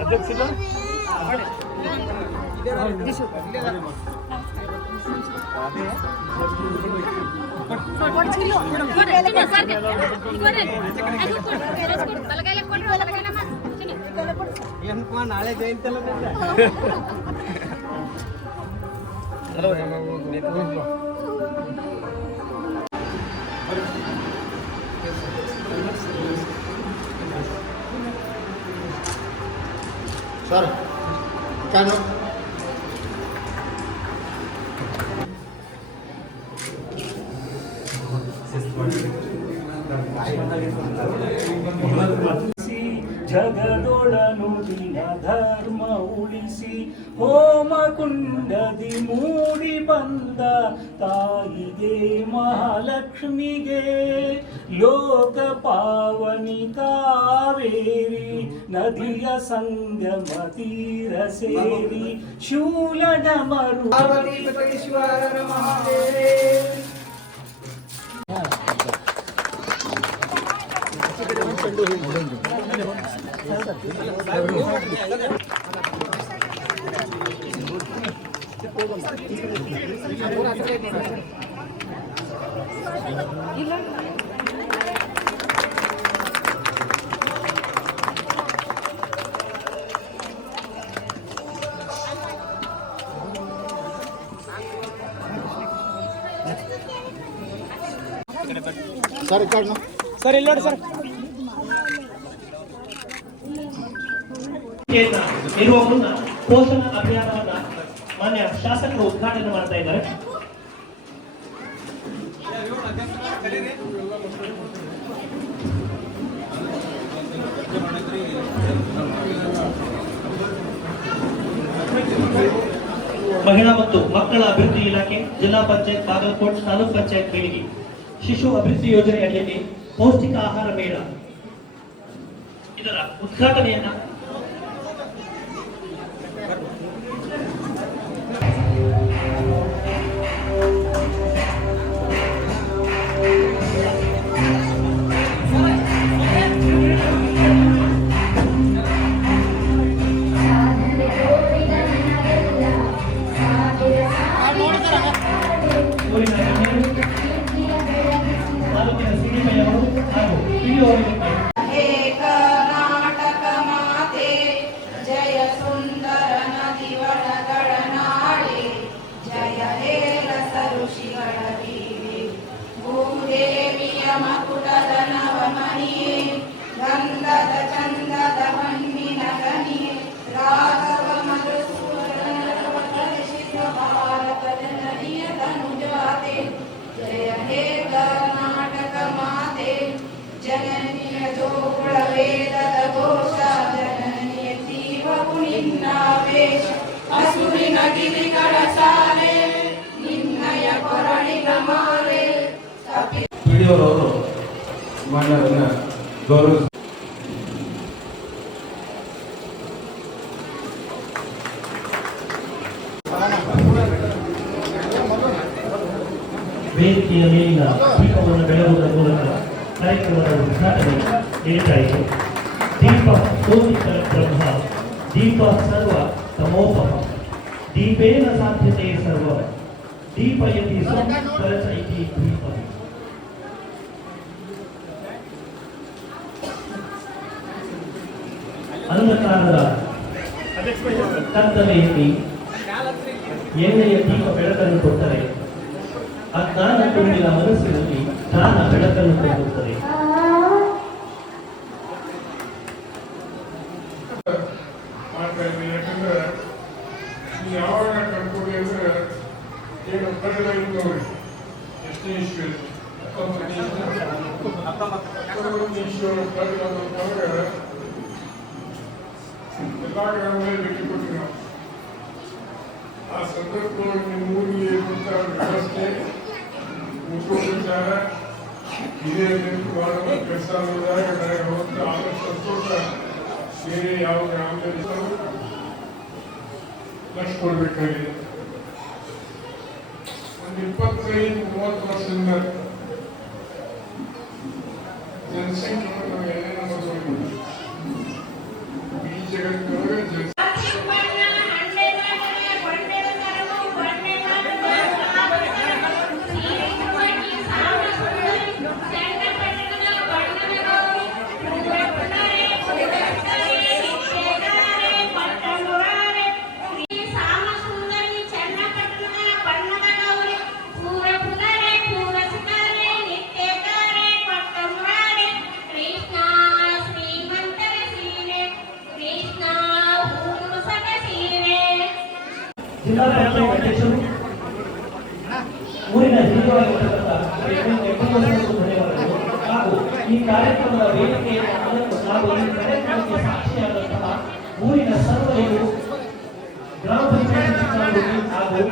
ಅಧ್ಯಕ್ಷಿಲ್ಲ ನಾಳೆ ಜಯಂತಿ ಸರ್ ಕಾನು ಜಗದೊಳನು ದಿನ ಧರ್ಮ ಉಳಿಸಿ ಹೋಮ ಕುಂಡದಿ ಮೂಡಿ ಬಂದ ತಾಯಿಗೆ ಮಹಾಲಕ್ಷ್ಮಿಗೆ ಲೋಕ ಪಾವನಿ ಕಾವೇರಿ ನದಿಯ ಸಂಗಮ ತೀರ ಸೇರಿ ಶೂಲನ ಮರು ಸರ್ ಕಾಣು ಸರ್ ಇಲ್ಲಿ ನೋಡಿ ಸರ್ ಇರುವ ಮುನ್ನ ಪೋಷಣ ಅಭಿಯಾನವನ್ನ ಮಾನ್ಯ ಶಾಸಕರು ಉದ್ಘಾಟನೆ ಮಾಡ್ತಾ ಇದ್ದಾರೆ. ಮಹಿಳಾ ಮತ್ತು ಮಕ್ಕಳ ಅಭಿವೃದ್ಧಿ ಇಲಾಖೆ, ಜಿಲ್ಲಾ ಪಂಚಾಯತ್ ಬಾಗಲಕೋಟ್, ತಾಲೂಕ್ ಪಂಚಾಯತ್ ಬೇಡಿಕೆ ಶಿಶು ಅಭಿವೃದ್ಧಿ ಯೋಜನೆ ಅಡಿಯಲ್ಲಿ ಪೌಷ್ಟಿಕ ಆಹಾರ ಮೇಳ ಇದರ ಉದ್ಘಾಟನೆಯನ್ನ ವಿಡಿಯೋರವರು ಮಾನ್ಯರನ್ನ ಗೌರವಿಸಿ ವೇದಿಕೆಯ ಮೇಲಿನ ದೀಪವನ್ನು ಬೆಳಗುವುದರ ಮೂಲಕ ಕಾರ್ಯಕ್ರಮದ ಉದ್ಘಾಟನೆ ನೀಡಿದ್ದಾಯಿತು. ದೀಪ ಸೋಮಿತ ಬ್ರಹ್ಮ, ದೀಪ ಸರ್ವ ತಮೋಪಮ, ದೀಪೇನ ಸಾಧ್ಯತೆ ಸರ್ವ, ದೀಪಯತಿ ಸ್ವರಚೈತಿ ದೀಪಂ. ಅಂಧಕಾರದ ಕತ್ತಲೆಯಲ್ಲಿ ಎಣ್ಣೆಯ ದೀಪ ಬೆಳಕನ್ನು ಕೊಟ್ಟರೆ ಅಜ್ಞಾನ ತುಂಬಿದ ಮನಸ್ಸಿನಲ್ಲಿ ಜ್ಞಾನ ಬೆಳಕನ್ನು ಕೊಡುತ್ತದೆ. ಯಾಕಂದ್ರೆ ಯಾವಾಗ ಕರ್ಕೊಂಡು ಅಂದ್ರೆ ಏನು ಕಳೆದ ನೋಡಿ ಎಷ್ಟನೇ ಇಶ್ಯೂ ಎಲ್ಲ ಗ್ರಾಮದಲ್ಲಿ ಭೇಟಿ ಕೊಟ್ಟಿವಿ ನಾವು. ಆ ಸಂದರ್ಭದೊಳಗೆ ನಿಮ್ಮ ಊರಿಗೆ ಇರುವಂಥ ವ್ಯವಸ್ಥೆ ವಿಚಾರ ಇದೇ ಮಾಡುವ ಕೆಲಸ ನೋಡಿದಾಗ ನನಗೆ ಅವತ್ತು ಆದಷ್ಟು ಸಂತೋಷ. ಬೇರೆ ಯಾವ ಗ್ರಾಮದಲ್ಲಿ ಲಕ್ಷ ಕೊಡಬೇಕಾಗಿದೆ. ಒಂದು 25-30 ವರ್ಷದಿಂದ ಜನಸಂಖ್ಯೆ ನಾವು ಏನೇನೋ ನೋಡ್ಬೋದು. ಈ ಜಗತ್ತಿನೊಳಗೆ ಜಿಲ್ಲಾ ಪಂಚಾಯತ್ ಅಧ್ಯಕ್ಷರು ಊರಿನ ಹಿರಿಯರಾಗಿರ್ತಕ್ಕಂಥ ಹಾಗೂ ಈ ಕಾರ್ಯಕ್ರಮದ ವೇದಿಕೆಯನ್ನು ಹಾಗೂ ಈ ಕಾರ್ಯಕ್ರಮಕ್ಕೆ ಸಾಕ್ಷಿಯಾದಂತಹ ಊರಿನ ಸರ್ವರಿಗೂ ಗ್ರಾಮ ಪಂಚಾಯತ್ ಹಾಗೂ